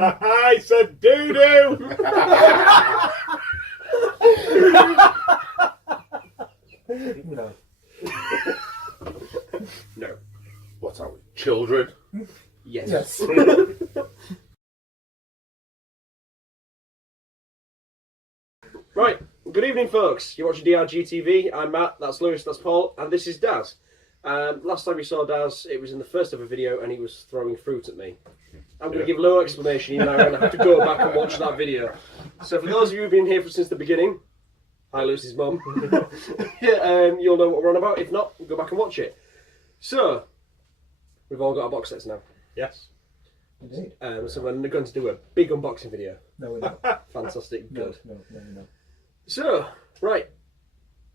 I said doo-doo! No. No. What are we? Children? Yes. Yes. Right, good evening folks. You're watching DRG TV. I'm Matt, that's Lewis, that's Paul, and this is Daz. Last time we saw Daz, it was in the first ever video and he was throwing fruit at me. I'm going to give no explanation, even though I'm going to have to go back and watch that video. So for those of you who've been here since the beginning, hi Lewis's mum, you'll know what we're on about. If not, go back and watch it. So, we've all got our box sets now. Yes. Indeed. So we're going to do a big unboxing video. No, we're not. Fantastic, No, good. no. So, right,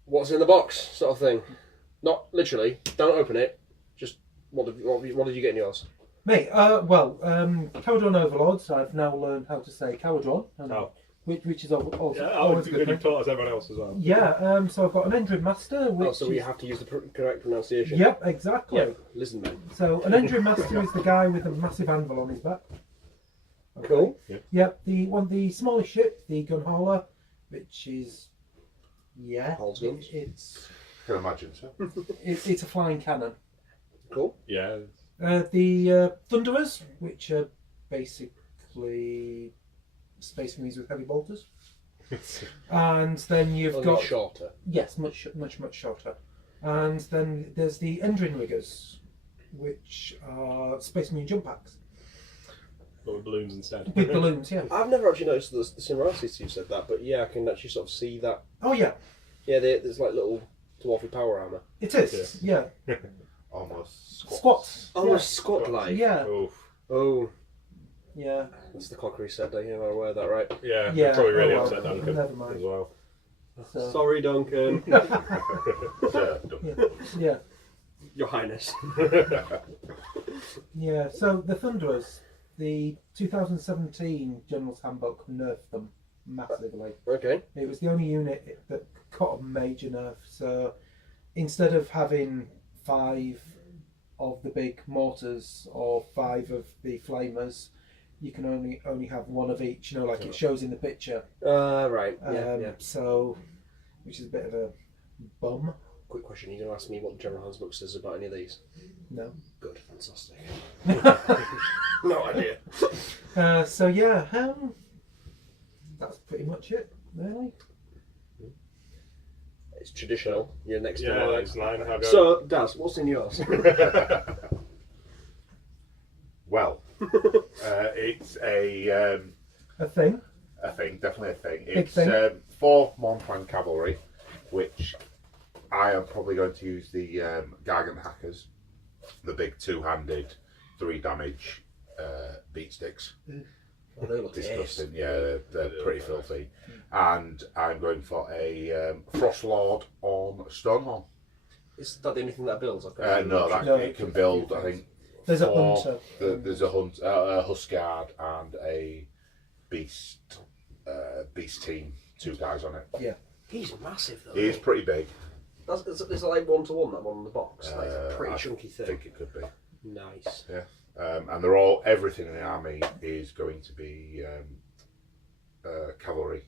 what's in the box, sort of thing. Not literally, don't open it, just what did you get in yours? Mate, Cowdron Overlords, I've now learned how to say Cowdron, which is also always a good thing. taught as everyone else as well. Yeah, so I've got an Endrin Master, which So we have to use the correct pronunciation? Yep, exactly. Yeah, listen man. So an Endrin Master is the guy with a massive anvil on his back. Okay. Cool. Yep, the smallest ship, the gun hauler, which is Holds guns. It's I can imagine so. it's a flying cannon. Cool. Yeah. The Thunderers, which are basically Space Marines with heavy bolters. And then you've Only got shorter. yes, much shorter. And then there's the Endrin Riggers, which are Space Marine jump packs But with balloons instead. with balloons. Yeah. I've never actually noticed the similarities. You said that, but yeah, I can actually sort of see that. Oh yeah, Yeah, there's like little dwarfy power armor. it is. Yeah. Almost Squats. Almost squat like. Yeah. Oof. Oh, Yeah. that's the clock reset day. I'm aware of that, right? Yeah, Yeah, probably really oh well, upset Duncan never mind. as well. So, Sorry, Duncan. yeah. Your Highness. Yeah. So the Thunderers, the 2017 General's Handbook nerfed them massively. Okay. It was the only unit that got a major nerf. So instead of having 5 of the big mortars or 5 of the flamers, you can only have 1 of each. You know, like it shows in the picture. Right. Yeah. So, which is a bit of a bum. Quick question: you gonna ask me what the General Handbook says about any of these? No. Good, fantastic. No idea. So yeah, that's pretty much it, really. It's traditional. You're next Yeah, in line. next line. How go? So, Daz, what's in yours? Well, it's a thing. definitely a thing. Big It's thing. 4 Montran cavalry, which I am probably going to use the Gargant Hackers, the big 2-handed, 3 damage beat sticks. Oh, they look Disgusting, yeah, they're pretty filthy. And I'm going for a Frost Lord on Stonehorn. Is that the only thing that builds? No, it can build, I think. There's a 4, hunter. There's a hunt, a Huskard and a beast team. 2 guys on it. Yeah. He's massive though. He is pretty big. Is it like 1-to-1 that one in the box? Like a pretty I chunky thing. I think it could be. Nice. Yeah. And everything in the army is going to be cavalry.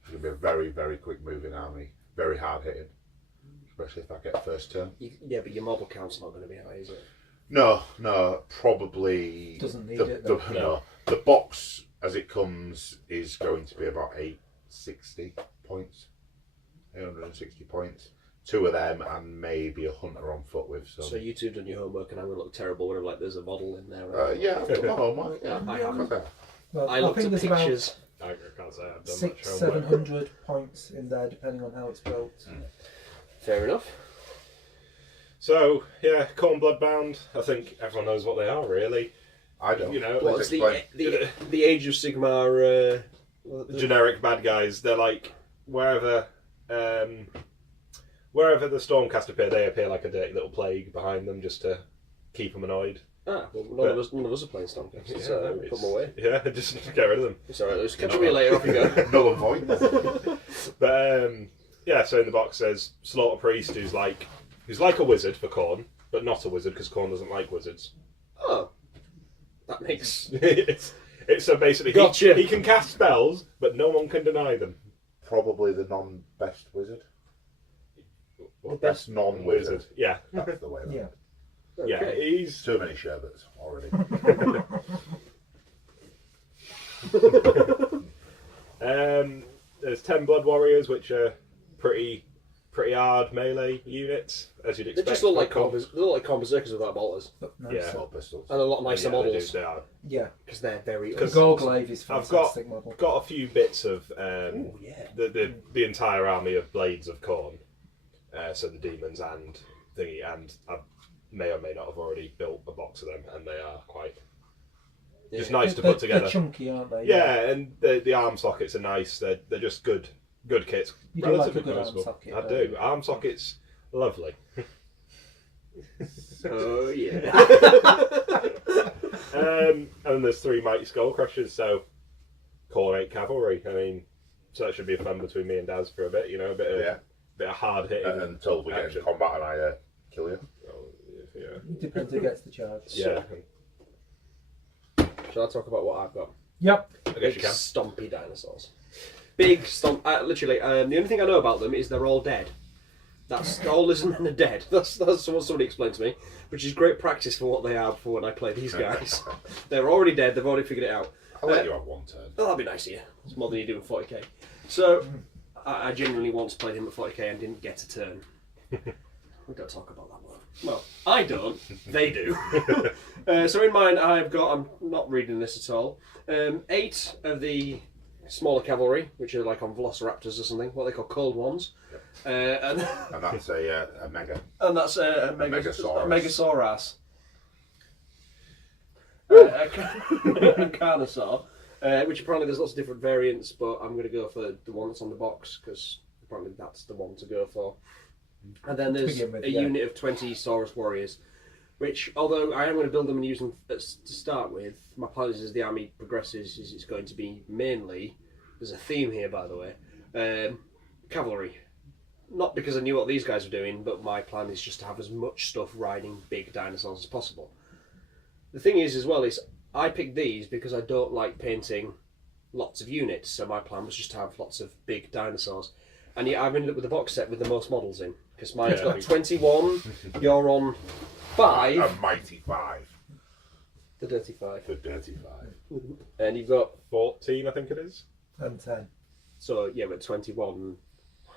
It's going to be a very, very quick moving army. Very hard hitting. Especially if I get first turn. Yeah, but your model count's not going to be high, is it? No, probably Doesn't need it, though. No. The box as it comes is going to be about 860 points. 860 points. 2 of them and maybe a hunter on foot with some. So you two done your homework and I'm going to look terrible when there's a model in there. Yeah, I've done my homework. Yeah, I haven't. Well, I looked think at there's pictures. I can't say I've done 600-700 points in there, depending on how it's built. Fair enough. So, yeah, Corn Bloodbound, I think everyone knows what they are, really. I don't. You know, Well, it's the Age of Sigmar... generic bad guys. They're like, wherever the Stormcast appear, they appear like a dirty little plague behind them just to keep them annoyed. Well, none of us are playing Stormcast, so put them away. Yeah, just get rid of them. It's alright, Lewis. Catch me later, off you go. Null and void. But, yeah, so in the box says Slaughter Priest, who's like a wizard for Khorne, but not a wizard because Khorne doesn't like wizards. Oh. That makes... It's so basically Gotcha. he can cast spells, but no one can deny them. Probably the non-best wizard. Best non-wizard. Yeah. That's the way. Yeah. Yeah, Okay. he's Too many sherbets already. There's 10 blood warriors, which are pretty hard melee units, as you'd They expect. just look like from- combos. They look like berserkers without bolters, But no, Yeah. Small pistols. and a lot nicer Yeah, models They are. Yeah. because they're very. The 'Cause Gorglaive is I've fantastic model. got a few bits of Ooh, yeah. the entire army of blades of corn, so the demons and thingy, and I may or may not have already built a box of them, and they are quite just nice to They're- put together. They're chunky, aren't they? Yeah, and the arm sockets are nice. They're just good kits. You do like a Relatively good arm noticeable. socket, I don't do. you? Arm sockets, lovely. Oh yeah. And there's 3 mighty skull crushers, so corn 8 cavalry. I mean, so that should be fun between me and Daz for a bit. You know, a bit of hard hitting. Until we get into combat and I kill you. Yeah. It depends who gets the charge. Yeah. Shall I talk about what I've got? Yep. I guess Big you can. stompy dinosaurs. Big stomp. Literally, the only thing I know about them is they're all dead. That's all lizardmen are dead. That's what somebody explained to me, which is great practice for what they are for when I play these guys. They're already dead. They've already figured it out. I'll let you have one turn. Oh, that'd be nice of you. It's more than you do in 40k. So, I genuinely once played him at 40k and didn't get a turn. We don't talk about that one. Well, I don't. They do. So in mine, I've got. I'm not reading this at all. 8 of the smaller cavalry, which are like on velociraptors or something. What they call cold ones. And that's a mega. and that's a Megasaurus. Megasaurus. A Carnosaur, which apparently there's lots of different variants, but I'm going to go for the one that's on the box because apparently that's the one to go for. And then there's begin with, a yeah. unit of 20 Saurus warriors, which, although I am going to build them and use them to start with, my plan is as the army progresses, is it's going to be mainly, there's a theme here by the way, cavalry. Not because I knew what these guys were doing, but my plan is just to have as much stuff riding big dinosaurs as possible. The thing is, as well, is I picked these because I don't like painting lots of units, so my plan was just to have lots of big dinosaurs. And yet I've ended up with a box set with the most models in, because mine's got 21, you're on 5. A mighty 5. The dirty 5. The dirty 5. And you've got, 14, I think it is. And 10. so yeah, we're at 21.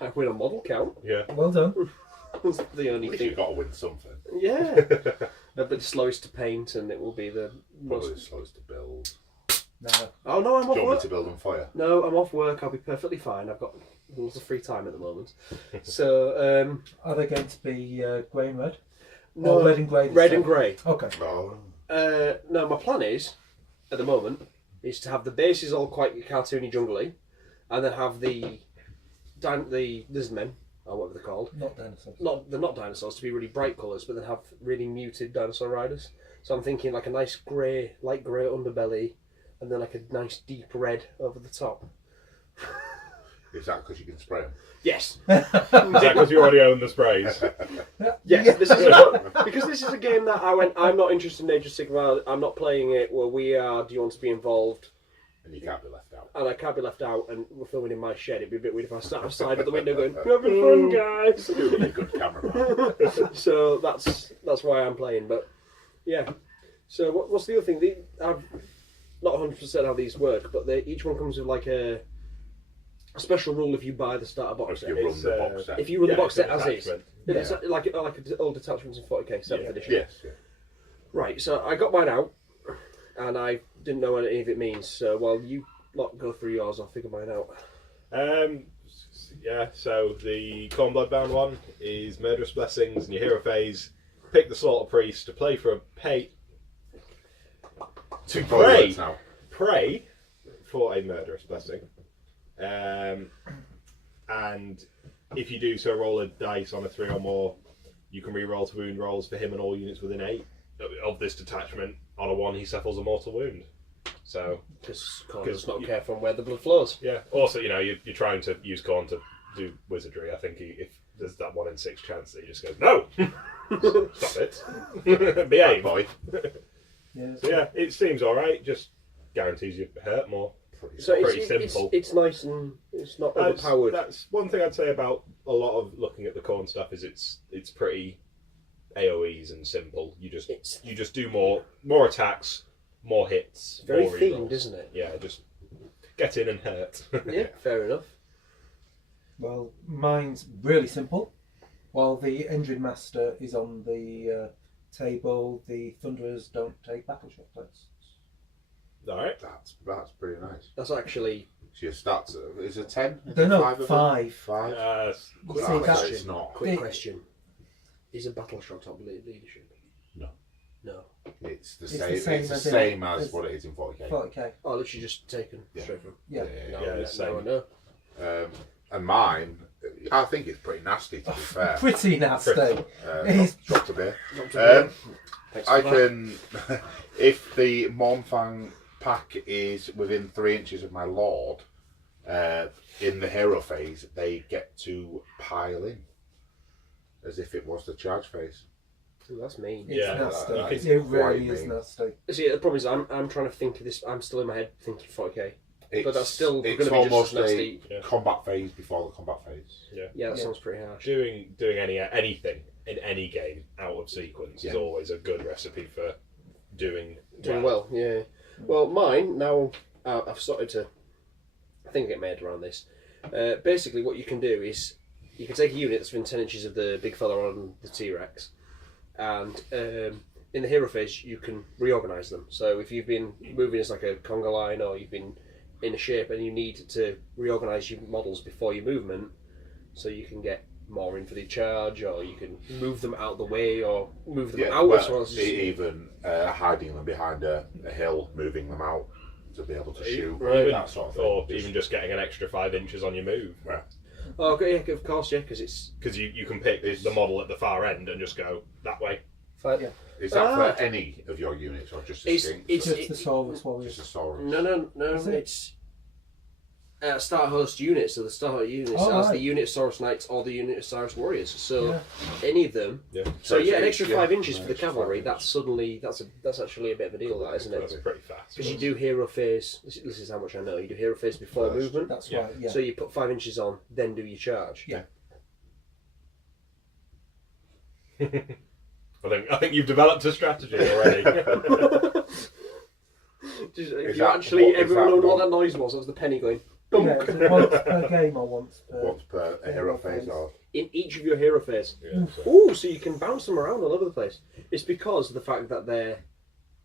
I win on model count. Yeah. Well done. That's the At only least thing. you've got to win something. Yeah. But the slowest to paint, and it will be the Probably the most. slowest to build. No. Oh no, I'm Do off you want me work. to build them for you? No, I'm off work. I'll be perfectly fine. I've got lots of free time at the moment. So, Are they going to be grey and red? no, Or red and grey? this red time? and grey. Okay. No. No, my plan is, at the moment, is to have the bases all quite cartoony, jungly, and then have the lizardmen, or whatever they're called. Not dinosaurs. They're not dinosaurs to be really bright colours, but then have really muted dinosaur riders. So I'm thinking like a nice grey, light grey underbelly, and then like a nice deep red over the top. Is that because you can spray them? Yes. Is that because you already own the sprays? Yes, this is because this is a game that I'm not interested in Age of Sigmar. I'm not playing it where we are. Do you want to be involved? And you can't be left out. And I can't be left out. And we're filming in my shed. It'd be a bit weird if I sat outside at the window going, "We're having fun, guys." You'll be a good cameraman. So that's why I'm playing. But yeah. So what's the other thing? I've not 100% how these work, but each one comes with like a special rule if you buy the starter box If set. you run the box set. If you run the box it's set an as is. attachment. It's like old attachments in 40k 7th edition. Yes. Yeah. Right, so I got mine out, and I didn't know what any of it means. So while you lot go through yours, I'll figure mine out. Yeah, so the Corn Bloodbound one is Murderous Blessings, and your hero phase, pick the Slaughter Priest to play for a pay. To pray for a Murderous Blessing. And if you do so, roll a dice on a 3 or more. You can re-roll to wound rolls for him and all units within 8 of this detachment. On a 1, he suffers a mortal wound. So, Because Corn does not care from where the blood flows. yeah. Also, you're trying to use Corn to do wizardry. I think if there's that 1 in 6 chance that he just goes, no! Stop it. Bad Behave. boy. Yeah. So yeah, it seems alright. Just guarantees you hurt more. So Pretty simple. It's nice and it's not overpowered. That's one thing I'd say about a lot of looking at the corn stuff is it's pretty AOE's and simple. You just do more attacks, more hits. Very more themed, rerolls. isn't it? Yeah, just get in and hurt. Yeah, fair enough. Well, mine's really simple. While the Engine Master is on the table, the Thunderers don't take battleship tests. All right. That's pretty nice. That's actually So your stats is it 10? No, Five of them? 5. 5. You see, That's- that's- it's not. quick It- question: is a battle shock top leadership? No. No. It's the It's same. the same It's the as in- same as as- what it is in 40k. 40k. Oh, literally just taken Yeah. straight from. Yeah. No, it's no, same. no. And mine, I think it's pretty nasty to be fair. Pretty nasty. He's- Dropped a bit. Not to Thanks for I that. can, if the Monfang pack is within 3 inches of my Lord, in the hero phase, they get to pile in as if it was the charge phase. Ooh, that's mean. It's Yeah, nasty. that is It really quite is mean. nasty. See, the problem is I'm trying to think of this. I'm still in my head thinking 40k. But that's still it's gonna be just almost as nasty. a Yeah. combat phase before the combat phase. Yeah, that Yeah. sounds pretty harsh. Doing anything in any game out of sequence is Yeah. always a good recipe for doing Doing well, yeah. Well, mine now I've started to. I think I get my head around this. Basically, what you can do is you can take a unit that's within 10 inches of the big fella on the T-Rex, and in the hero phase you can reorganise them. So if you've been moving as like a conga line, or you've been in a shape and you need to reorganise your models before your movement, so you can get more in for the charge, or you can move them out of the way, or move them out as well as even hiding them behind a hill, moving them out to be able to shoot, Right. that sort of thing. or even just getting an extra 5 inches on your move. Oh, okay, yeah, of course, yeah, because it's Because you can pick the model at the far end and just go that way. Yeah. Is that Ah. for any of your units or just a It's- skink? it's- Just the Saurus Warriors. Just a Saurus? no, Is it? it's Star Host units. So the Star Host units Oh, as right. the unit of Saurus Knights or the unit of Saurus Warriors. So Yeah. any of them. Yeah. So yeah, an it's- extra yeah, 5 inches an for the extra cavalry. 5 That's suddenly that's actually a bit of a deal, that isn't That's it? pretty fast. Because you do hero phase. This is how much I know. You do hero phase before First. movement. That's Yeah. right, yeah. So you put 5 inches on, then do your charge. Yeah. I think you've developed a strategy already. Just, Is you that actually, what- is everyone that knows what one- that noise was. That was the penny going. Yeah, is it once per game or once per... Once per a hero phase or In each of your hero phase. Yeah, so- Ooh, so you can bounce them around all over the place. It's because of the fact that they're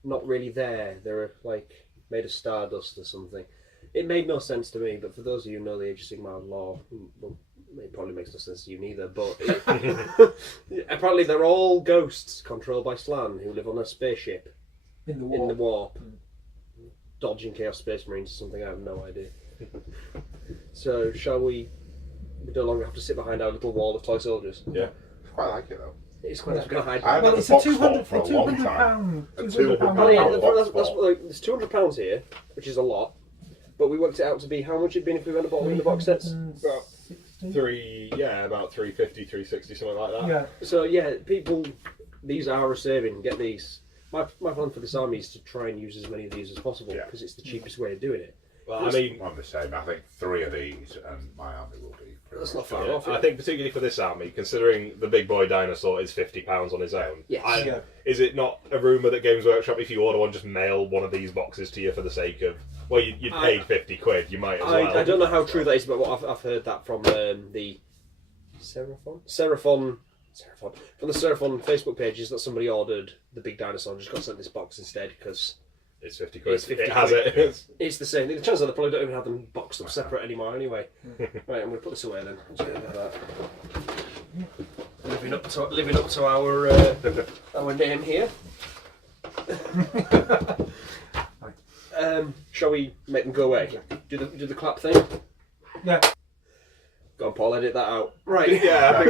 not really there. They're like made of stardust or something. It made no sense to me, but for those of you who know the Age of Sigmar lore, well, it probably makes no sense to you neither, but apparently they're all ghosts controlled by Slan who live on a spaceship in the in war. the warp, dodging Chaos Space Marines or something. I have no idea. So shall we no longer have to sit behind our little wall of toy soldiers? Yeah. I quite like it though. It's quite nice. We're going to hide. I've Well, had it's a a box 200 for a long £200 time. A £200 £200 Oh, yeah, pound that's box like, there's £200 here, which is a lot, but we worked it out to be how much it'd been if we went and bought one of the box sets. 360? about 350, 360, something like that. Yeah. So yeah, people, these are a saving. Get these. My plan for this army is to try and use as many of these as possible Yeah. because it's the cheapest way of doing it. Well, I mean, I'm the same. I think 3 of these and my army will be pretty That's much not far done. off. I think particularly for this army, considering the big boy dinosaur is £50 on his own. Yes. Yeah. Is it not a rumour that Games Workshop, if you order one, just mail one of these boxes to you for the sake of, well, you paid £50, you might as well. I don't know how true that is, but I've heard that from the Seraphon from the Seraphon Facebook pages that somebody ordered the big dinosaur and just got sent this box instead because It's £50. It's 50 it has quid. it. it's the same. The chances are they probably don't even have them boxed up separate anymore anyway. Right, I'm going to put this away then. Let's get rid of that. Living up to our name here. Shall we make them go away? Do the clap thing. Yeah. Go on, Paul. Edit that out. Right. Yeah,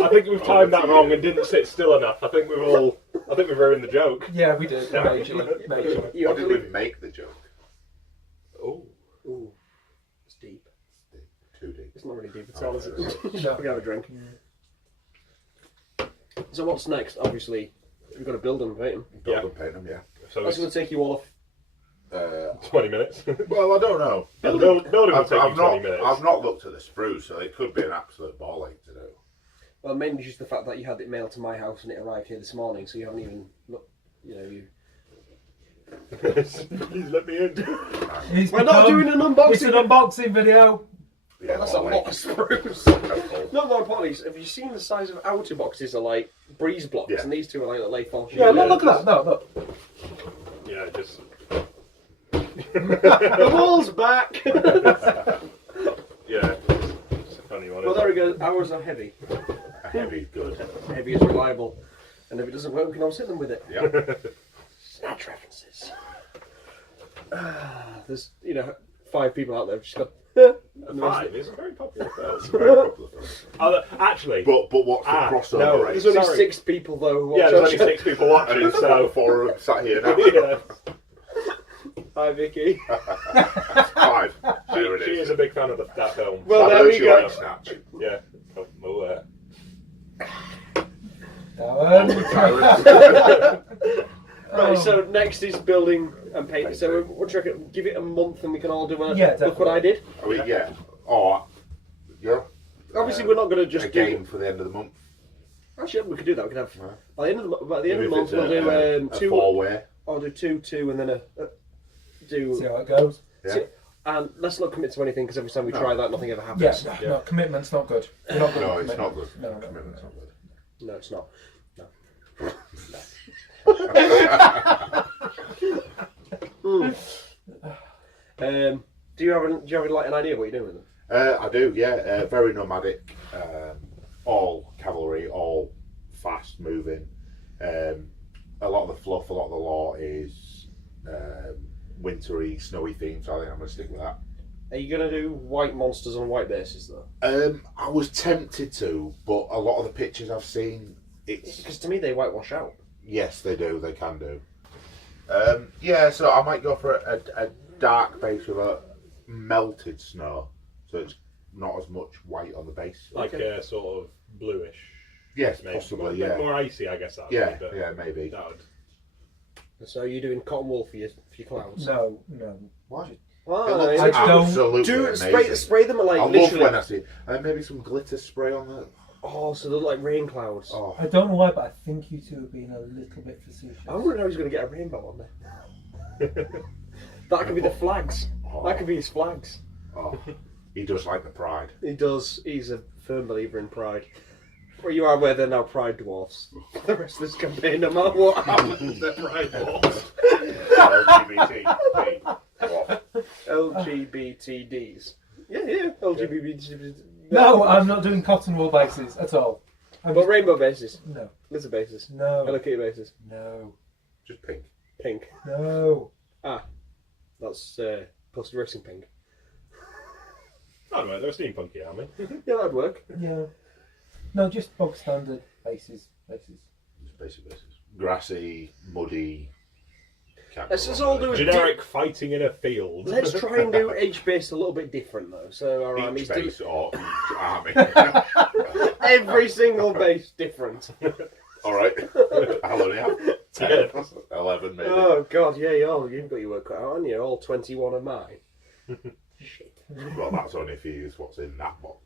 I think we've timed that wrong and didn't sit still enough. I think we've ruined the joke. Yeah, we did. Majorly. You Or have to did we leave. make the joke? Oh, Ooh, it's deep. Too deep. It's not really deep at all, is it? No. We can have a drink. So what's next? Obviously, we've got to build them, right? Build Yeah. and paint them, yeah. so That's going to take you all off. 20 minutes. Well, I don't know. The building will take you I've 20 not, minutes. I've not looked at the sprues, so it could be an absolute ball ache to do. Well, mainly just the fact that you had it mailed to my house and it arrived here this morning, so you haven't even looked. You know, you. Please let me in. We're not doing an unboxing. It's an unboxing video. Yeah, That's a ball lot ache. of sprues. No, more importantly, have you seen the size of outer boxes are like breeze blocks, Yeah. and these two are like lay false. Yeah, look at that. No, look. Yeah, just. The wall's back. Yeah. It's a funny one. Well, isn't there it? we go. Ours are heavy. A heavy good. Heavy is reliable, and if it doesn't work, we can always hit them with it. Yeah. Snatch references. There's 5 people out there who've just got. Five is a very popular film. It's a very popular film. Actually, But what's the crossover no, rate? There's only Sorry. 6 people though. Who watch yeah, there's our only show. 6 people watching, And so. 4 of them sat here now. Yeah. Hi, Vicky. 5. There it She is is. a big fan of that film. Well, I there heard we she go. likes Snatch. Yeah. Oh, Right, so next is building and painting. So what do you reckon? Give it a month and we can all do a Yeah, look what I did. I mean, yeah. Oh, yeah. Obviously, we're not going to just a do. game for the end of the month. Actually, we could do that. We could have Yeah. by the end of the month If we'll it's do a 2. 4-way. I'll do 2, and then do. See how it goes. Yeah. And let's not commit to anything because every time we No. try that, nothing ever happens. Yeah, no, commitment's not good. We're not good No, at it's not commitment. good. No, no. Commitment's not good. No, it's not. Do you have like an idea of what you're doing with them? I do, yeah. Very nomadic. All cavalry, all fast moving. A lot of the fluff, a lot of the lore is wintry, snowy themed, so I think I'm going to stick with that. Are you going to do white monsters on white bases though? I was tempted to, but a lot of the pictures I've seen, it's... Because to me they whitewash out. Yes, they do, they can do. Yeah, so I might go for a dark base with a melted snow, so it's not as much white on the base. like a sort of bluish. Yes, Maybe. possibly, A bit yeah. more icy, I guess that would Yeah, be. But yeah, maybe. That would... So you're doing cotton wool for your clouds? No, no. Why? Why? It looks I don't- absolutely Do amazing. spray them like I love literally. when I see maybe some glitter spray on the... Oh, so they look like rain clouds. Oh, I don't know why, but I think you two have been a little bit facetious. I wonder how he's going to get a rainbow on there. That could be the flags. That could be his flags. oh. He does like the pride. He does. He's a firm believer in pride. Well, you are aware they're now pride dwarfs. The rest of this campaign, no matter what happens, they're pride dwarfs. LGBT. What? LGBTDs. Yeah, LGBT. No, I'm not doing cotton wool bases at all. But rainbow bases, No, lizard bases, no, Hello Kitty bases, no, Just pink. pink. no. That's posted racing pink. I don't know, they're a steampunky army. Yeah, that'd work. Yeah. No, just bog standard bases. Just basic bases. Grassy, muddy. Let's just all do a Generic fighting in a field. Let's try and do each base a little bit different though. So our armies Each do base or each army. every single base different. Alright. I'll only have 10. 11 maybe. Oh god, yeah, you've got your work cut out, haven't you? All 21 of mine. Shit. Well, that's only if you use what's in that box.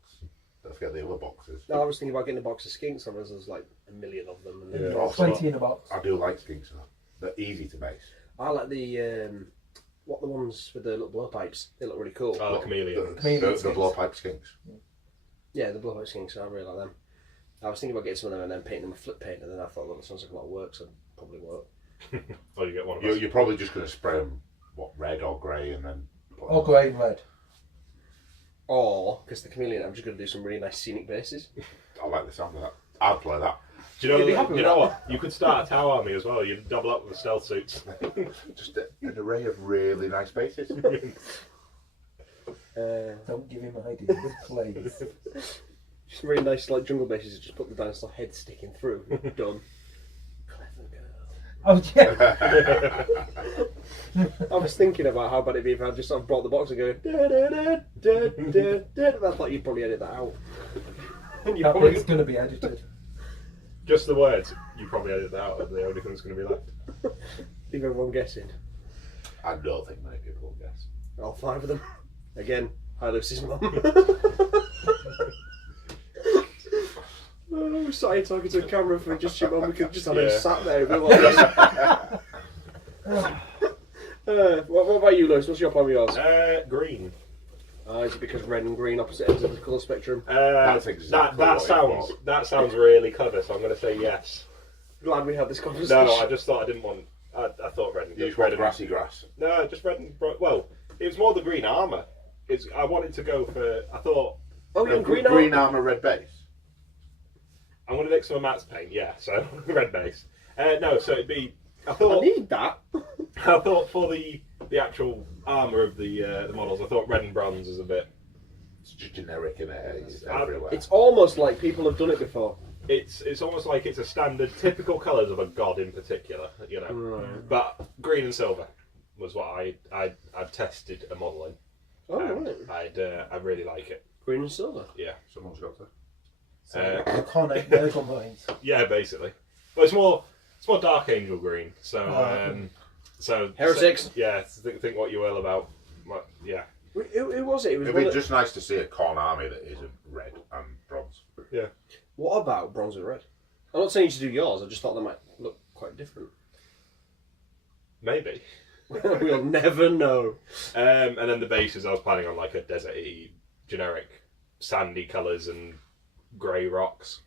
Let's get the other boxes. No, I was thinking about getting a box of skinks on us. There's like a million of them. And Yeah. Oh, 20 in a box. I do like skinks though. They're easy to base. I like the what the ones with the little blowpipes. They look really cool. Oh, the chameleon. The blowpipe skinks. Yeah, the blowpipe skinks. I really like them. I was thinking about getting some of them and then painting them with flip paint, and then I thought, well, that sounds like a lot of work, so probably won't. Oh, you get one of us. You're probably just going to spray them, red or grey, and then... put Or grey and red. Or, because the chameleon, I'm just going to do some really nice scenic bases. I like the sound of that. I'd play that. Do you know, You'd be happy with you know that. what? You could start a tower army as well. You'd double up with the stealth suits. Just an array of really nice bases. Don't give him ideas, please. Just really nice, like jungle bases. Just put the dinosaur head sticking through. Done. Clever girl. Oh, yeah. I was thinking about how bad it'd be if I just sort of brought the box and go da da da da da da. I thought you'd probably edit that out. And you That probably bit's going to be edited. Just the words. You probably edit that out. The only thing that's going to be left. leave everyone guessing. I don't think many people will guess. All 5 of them. Again, hi Lucy's mum. Oh, sat here talking to a camera for just your mum. We could just have him sat there. What about you, Lewis? What's your plan with yours? Green. Is it because red and green opposite ends of the colour spectrum? That's exactly that sounds really clever, so I'm going to say yes. Glad we had this conversation. No, I just thought I didn't want. I thought red and You just red want grassy grass. No, just red and well, it was more the green armour. I wanted to go for. I thought Oh, yeah, green armour, red base. I'm going to mix some of Matt's paint. Yeah, so red base. No, so it'd be. I I thought. need that. I thought for the actual armour of the models, I thought red and bronze is a bit. It's just generic in it. It's everywhere. It's almost like people have done it before. It's almost like it's a standard, typical colours of a god in particular, you know. Right. But green and silver was what I tested a model in. Oh, And right. I really like it. Green and silver. Yeah. Someone's got to. So iconic Virgil mines. Yeah, basically. But it's more Dark Angel green. So Heretics. Yeah, think what you will about. Yeah. Who was it? It was It'd one be of- just nice to see a corn army that isn't red and bronze. Yeah. What about bronze and red? I'm not saying you should do yours. I just thought they might look quite different. Maybe. We'll never know. And then the bases, I was planning on like a deserty, generic, sandy colours and grey rocks.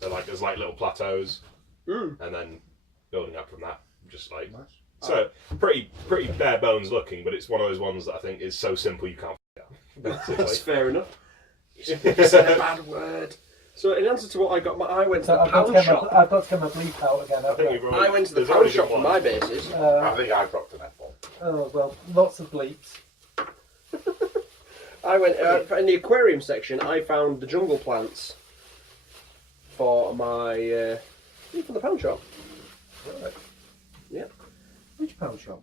There's like little plateaus, and then building up from that, just like Nice. so pretty bare bones looking. But it's one of those ones that I think is so simple you can't. That's Basically. fair enough. You said a bad word. So in answer to what I got, I went to So the I've got, pound shop. I've got to get my bleep out again. I think you've already, I went to the there's pound already shop been for one. my bases. I think I dropped an F-bomb. Oh, well, lots of bleeps. I went in the aquarium section. I found the jungle plants for my from the pound shop. Right. Yeah. Which pound shop?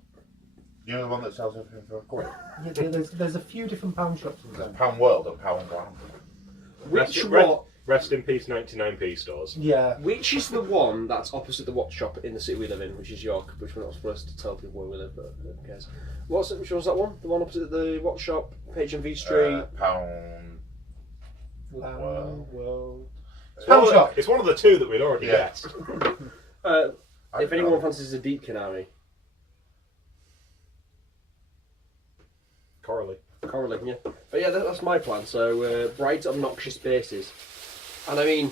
You know the one that sells everything for a quid? Yeah, there's a few different pound shops in There's there. Pound World and Pound Ground. Which Rest- one? Rest in peace, 99p stores. Yeah. Which is the one that's opposite the watch shop in the city we live in, which is York, which we're not supposed to tell people where we live, but who cares? Which one's that one? The one opposite the watch shop, H&V Street. Pound World. It's Pound one of shop. it's one of the two that we'd already Yeah. guessed. If anyone fancies a Deepkin army, Coralie. Coralie, yeah. But yeah, that's my plan. So bright, obnoxious bases, and I mean,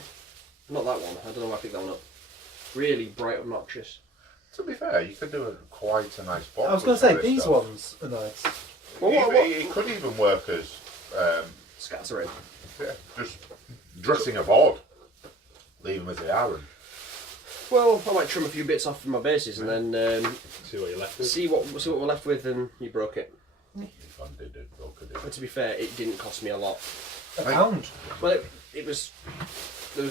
not that one. I don't know why I picked that one up. Really bright, obnoxious. To be fair, you could do quite a nice box. I was going to say, these ones are nice. Well, It could even work as Scattering. just dressing a board. Leave them as they are. And Well, I might trim a few bits off from my bases and then See what you're left with. see what we're left with, and you broke it. if I did it, or could But it? to be fair, it didn't cost me a lot. A pound. Well, it was.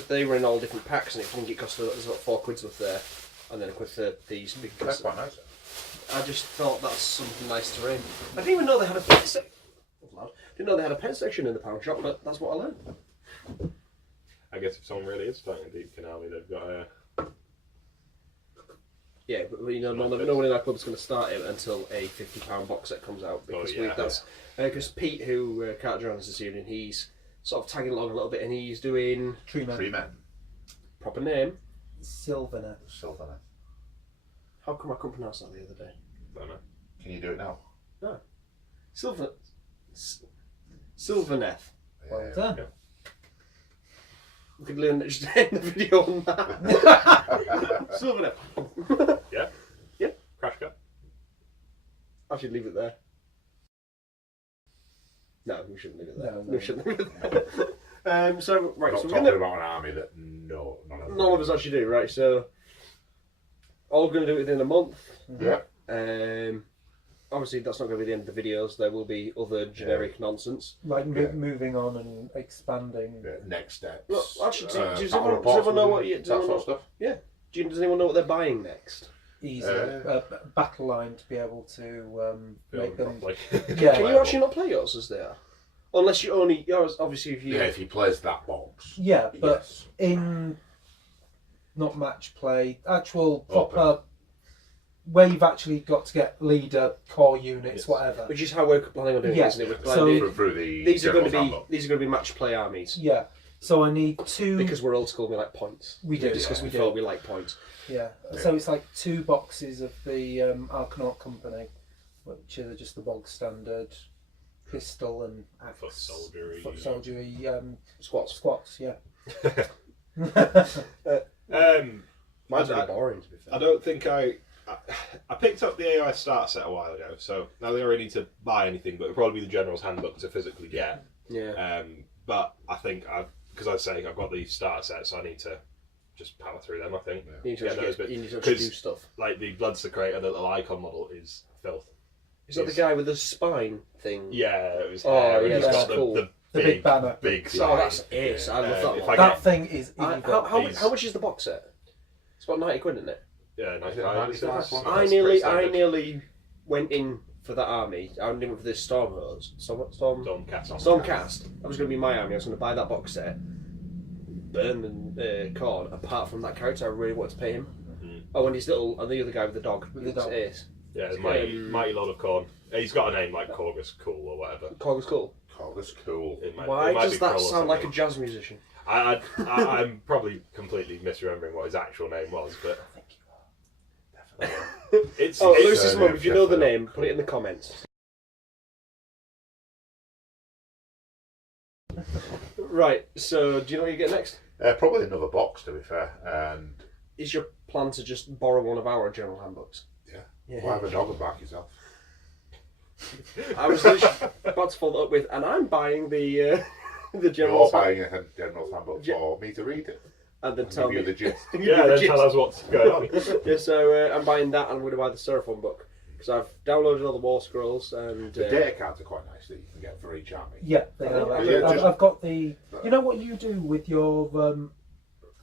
They were in all different packs, and I think it cost there's about £4 worth there, and then with these big. That's quite nice. I just thought that's something nice to read. I didn't even know they had a pet section. Didn't know they had a pet section in the pound shop, but that's what I learned. I guess if someone really is starting a deep canal, they've got a. Yeah, but you know, no one in our club is going to start it until a £50 box set comes out because because Pete, who can't join us this evening, he's sort of tagging along a little bit, and he's doing Tree Three men. men. proper name. Silvernet. Silvernet. How come I couldn't pronounce that the other day? don't know. Can you do it now? No, Silverneth. Well Yeah. done. Yeah. We could learn just end the video on that. Silverneth. Yeah? Yeah. Crash cut? I should leave it there. No, we shouldn't leave it there. No. We shouldn't leave it there. So right, We're not so we're talking gonna. about an army that None of us actually do, right? So all going to do it within a month. Yeah. Obviously, that's not going to be the end of the videos. There will be other generic nonsense. Like Yeah. moving on and expanding. Yeah, next steps. Well, actually, does battle everyone reports know with what them, you- that does everyone sort of stuff? Does anyone know what they're buying next? Easy. Uh, Battle line to be able to make them. Properly. Yeah. Can you actually not play yours as they are? Unless you only, obviously, if you. Yeah, if he plays that box. Yeah, but Yes. in not match play, actual Open. proper where you've actually got to get leader, core units, Yes. whatever. Which is how we're planning on doing Yeah. it, isn't it? We're So- planning through the these are going to General's be Handbook. match play armies. Yeah. So I need 2. Because we're old school, we like points. We do, We discussed we before, do. we like points. Yeah. So it's like 2 boxes of the Arcanaut Company, which are just the bog standard pistol and axe, Foot soldiery. foot soldiery Squats. squats. Yeah. Mine's I- really boring, to be fair. I don't think I picked up the AI start set a while ago, so now they already need to buy anything, but it'll probably be the General's Handbook to physically get. Yeah. But I think because I was saying I've got the starter set, so I need to just power through them. I think. You need to Get actually, those bits. you need to actually do 'Cause, stuff. like the Bloodstocrator, the little icon model is filth. Is that the guy with the spine thing? Yeah, it was Oh, hair, and yeah, he's that's got cool. the The big banner. big Oh, sign. that's ace. I love that if one. I That thing is evil. How much is the box set? It's about 90 quid, isn't it? Yeah, Is it 95. 95? I nearly went in for that army. I went in for this Stormcast. Stormcast. That was going to be my army. I was going to buy that box set, burn the corn. Apart from that character, I really wanted to pay him. Mm. Oh, and his little, and the other guy with the dog. With the It's dog. ace. Yeah, the mighty Lord of Corn. He's got a name like Corgus Cool or whatever. Cog was cool. Oh, that's cool. It might- Why it might does be that Kroll or sound like a something. jazz musician? I'm probably completely misremembering what his actual name was, but I think you are. it's. Oh, it's Lucy's mum, if you know the definitely. name, put it in the comments. Right, so do you know what you get next? Probably another box, to be fair. And Is your plan to just borrow one of our general handbooks? yeah, why have a dog and back yourself? I was literally about to follow up with, and I'm buying the You're general buying a General's Handbook Yeah. for me to read it. and then And tell give you me. the gist. Yeah, then tell us what's going on. Yeah, so I'm buying that, and I'm going to buy the Seraphon book because I've downloaded all the War Scrolls and The data cards are quite nice that you can get for each army. Yeah, they Oh, are. yeah, just- I've got the. You know what you do with your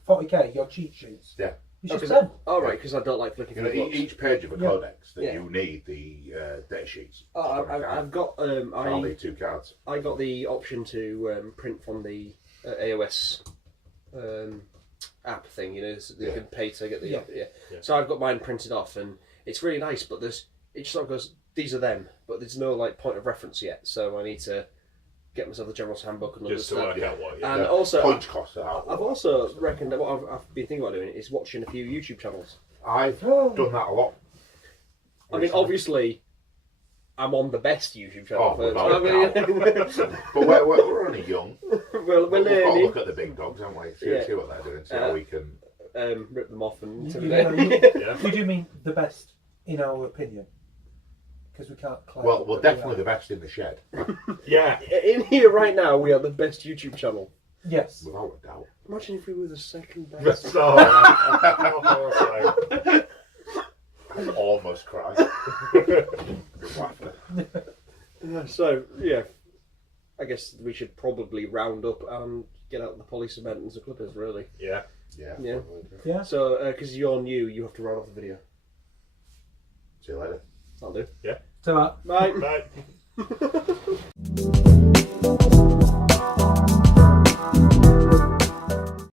40k, your cheat sheets? Yeah. You should Okay. send. All right, because I don't like flicking You through know, books. each page of a Yeah. codex that Yeah. you need the data sheets. Oh, I've got I'll need 2 cards. I got the option to print from the AOS app thing, you know, so you Yeah. can pay to get the Yeah. yeah. Yeah. So I've got mine printed off, and it's really nice. But it just sort of goes, these are them, but there's no like point of reference yet. So I need to get myself the General's Handbook and Just to understand. work out what. And Yeah. also, Punch costs are out. I've also reckoned that what I've been thinking about doing is watching a few YouTube channels. I've Oh. done that a lot. I mean, obviously, I'm on the best YouTube channel. Oh, first. without a But we're only young. we're We've got to learning. look at the big dogs, haven't we? See, Yeah. see what they're doing, see how we can... Rip them off and You, intimidate. Yeah. you do mean the best, in our opinion? Because we can't claim. Well, we're that we definitely are. the best in the shed, Yeah. In here right now, we are the best YouTube channel. Yes. without a doubt. Imagine if we were the second best. So, horrifying. I almost cried. With laughter. So, yeah. I guess we should probably round up and get out the poly cement and the clippers, really. Yeah. Yeah. Yeah. probably. Yeah. So, because you're new, you have to round off the video. See you later. That'll do. So Bye. Right.